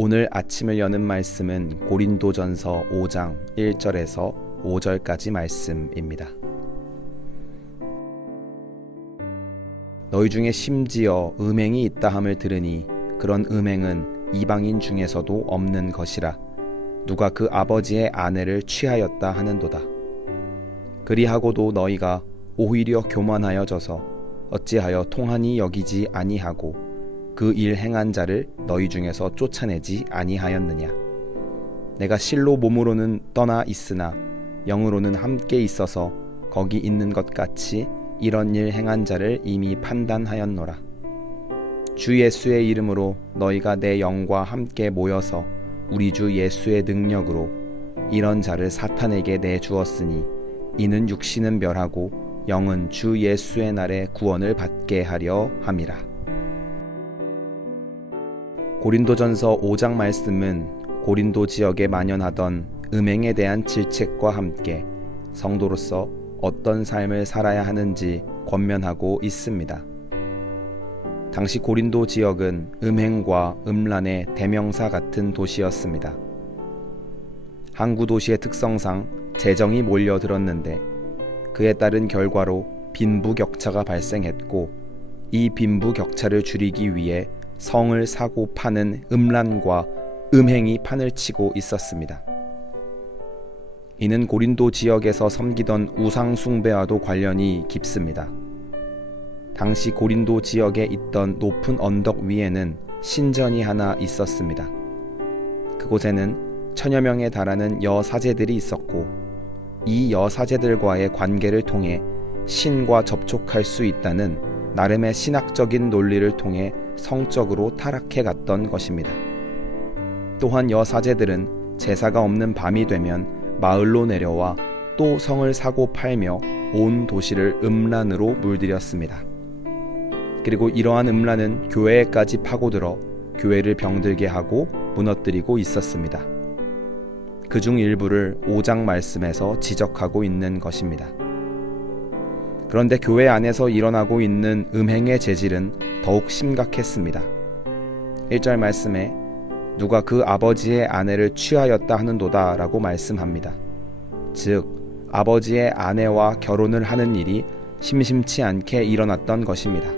오늘 아침을 여는 말씀은 고린도전서 5장 1절에서 5절까지 말씀입니다. 너희 중에 심지어 음행이 있다 함을 들으니 그런 음행은 이방인 중에서도 없는 것이라. 누가 그 아버지의 아내를 취하였다 하는도다. 그리하고도 너희가 오히려 교만하여져서 어찌하여 통하니 여기지 아니하고 그 일 행한 자를 너희 중에서 쫓아내지 아니하였느냐. 내가 실로 몸으로는 떠나 있으나 영으로는 함께 있어서 거기 있는 것 같이 이런 일 행한 자를 이미 판단하였노라. 주 예수의 이름으로 너희가 내 영과 함께 모여서 우리 주 예수의 능력으로 이런 자를 사탄에게 내주었으니 이는 육신은 멸하고 영은 주 예수의 날에 구원을 받게 하려 함이라. 고린도전서 5장 말씀은 고린도 지역에 만연하던 음행에 대한 질책과 함께 성도로서 어떤 삶을 살아야 하는지 권면하고 있습니다. 당시 고린도 지역은 음행과 음란의 대명사 같은 도시였습니다. 항구 도시의 특성상 재정이 몰려들었는데 그에 따른 결과로 빈부격차가 발생했고 이 빈부격차를 줄이기 위해 성을 사고 파는 음란과 음행이 판을 치고 있었습니다. 이는 고린도 지역에서 섬기던 우상 숭배와도 관련이 깊습니다. 당시 고린도 지역에 있던 높은 언덕 위에는 신전이 하나 있었습니다. 그곳에는 1000여 명에 달하는 여사제들이 있었고 이 여사제들과의 관계를 통해 신과 접촉할 수 있다는 나름의 신학적인 논리를 통해 성적으로 타락해 갔던 것입니다. 또한 여사제들은 제사가 없는 밤이 되면 마을로 내려와 또 성을 사고 팔며 온 도시를 음란으로 물들였습니다. 그리고 이러한 음란은 교회에까지 파고들어 교회를 병들게 하고 무너뜨리고 있었습니다. 그중 일부를 5장 말씀에서 지적하고 있는 것입니다. 그런데 교회 안에서 일어나고 있는 음행의 재질은 더욱 심각했습니다. 1절 말씀에 누가 그 아버지의 아내를 취하였다 하는도다 라고 말씀합니다. 즉 아버지의 아내와 결혼을 하는 일이 심심치 않게 일어났던 것입니다.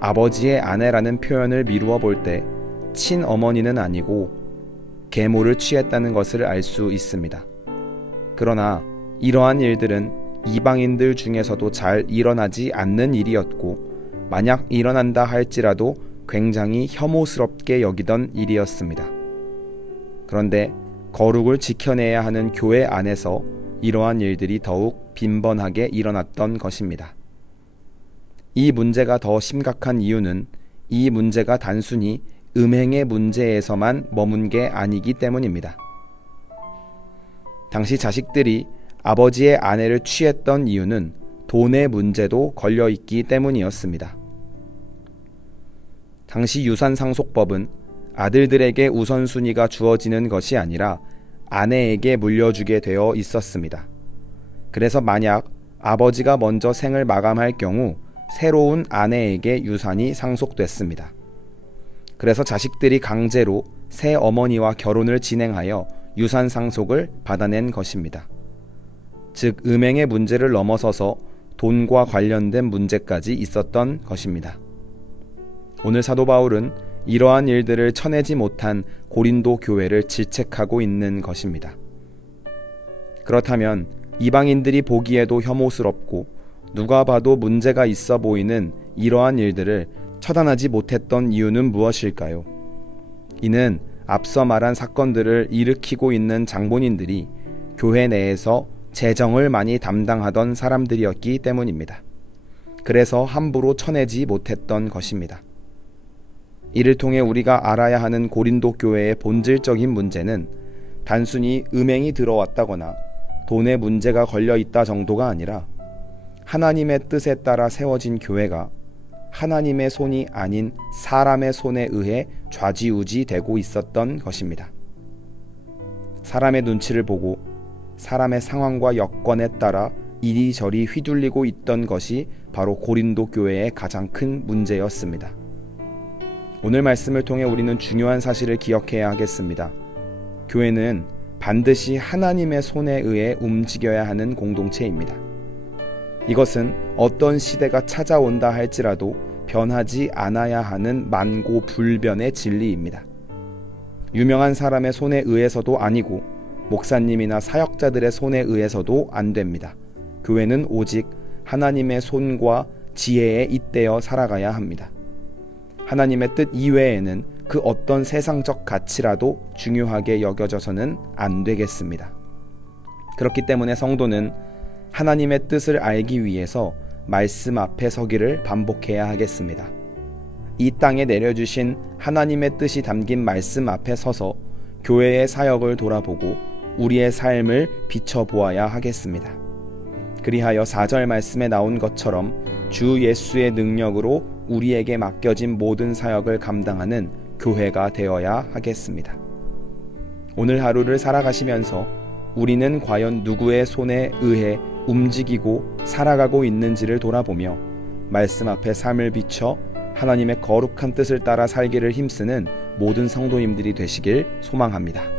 아버지의 아내라는 표현을 미루어 볼 때 친어머니는 아니고 계모를 취했다는 것을 알 수 있습니다. 그러나 이러한 일들은 이방인들 중에서도 잘 일어나지 않는 일이었고 만약 일어난다 할지라도 굉장히 혐오스럽게 여기던 일이었습니다. 그런데 거룩을 지켜내야 하는 교회 안에서 이러한 일들이 더욱 빈번하게 일어났던 것입니다. 이 문제가 더 심각한 이유는 이 문제가 단순히 음행의 문제에서만 머문 게 아니기 때문입니다. 당시 자식들이 아버지의 아내를 취했던 이유는 돈의 문제도 걸려있기 때문이었습니다. 당시 유산상속법은 아들들에게 우선순위가 주어지는 것이 아니라 아내에게 물려주게 되어 있었습니다. 그래서 만약 아버지가 먼저 생을 마감할 경우 새로운 아내에게 유산이 상속됐습니다. 그래서 자식들이 강제로 새 어머니와 결혼을 진행하여 유산 상속을 받아낸 것입니다. 즉 음행의 문제를 넘어서서 돈과 관련된 문제까지 있었던 것입니다. 오늘 사도 바울은 이러한 일들을 쳐내지 못한 고린도 교회를 질책하고 있는 것입니다. 그렇다면 이방인들이 보기에도 혐오스럽고 누가 봐도 문제가 있어 보이는 이러한 일들을 처단하지 못했던 이유는 무엇일까요? 이는 앞서 말한 사건들을 일으키고 있는 장본인들이 교회 내에서 재정을 많이 담당하던 사람들이었기 때문입니다. 그래서 함부로 쳐내지 못했던 것입니다. 이를 통해 우리가 알아야 하는 고린도 교회의 본질적인 문제는 단순히 음행이 들어왔다거나 돈의 문제가 걸려있다 정도가 아니라 하나님의 뜻에 따라 세워진 교회가 하나님의 손이 아닌 사람의 손에 의해 좌지우지되고 있었던 것입니다. 사람의 눈치를 보고 사람의 상황과 여건에 따라 이리저리 휘둘리고 있던 것이 바로 고린도 교회의 가장 큰 문제였습니다. 오늘 말씀을 통해 우리는 중요한 사실을 기억해야 하겠습니다. 교회는 반드시 하나님의 손에 의해 움직여야 하는 공동체입니다. 이것은 어떤 시대가 찾아온다 할지라도 변하지 않아야 하는 만고불변의 진리입니다. 유명한 사람의 손에 의해서도 아니고 목사님이나 사역자들의 손에 의해서도 안 됩니다. 교회는 오직 하나님의 손과 지혜에 잇대어 살아가야 합니다. 하나님의 뜻 이외에는 그 어떤 세상적 가치라도 중요하게 여겨져서는 안 되겠습니다. 그렇기 때문에 성도는 하나님의 뜻을 알기 위해서 말씀 앞에 서기를 반복해야 하겠습니다. 이 땅에 내려주신 하나님의 뜻이 담긴 말씀 앞에 서서 교회의 사역을 돌아보고 우리의 삶을 비춰보아야 하겠습니다. 그리하여 4절 말씀에 나온 것처럼 주 예수의 능력으로 우리에게 맡겨진 모든 사역을 감당하는 교회가 되어야 하겠습니다. 오늘 하루를 살아가시면서 우리는 과연 누구의 손에 의해 움직이고 살아가고 있는지를 돌아보며 말씀 앞에 삶을 비춰 하나님의 거룩한 뜻을 따라 살기를 힘쓰는 모든 성도님들이 되시길 소망합니다.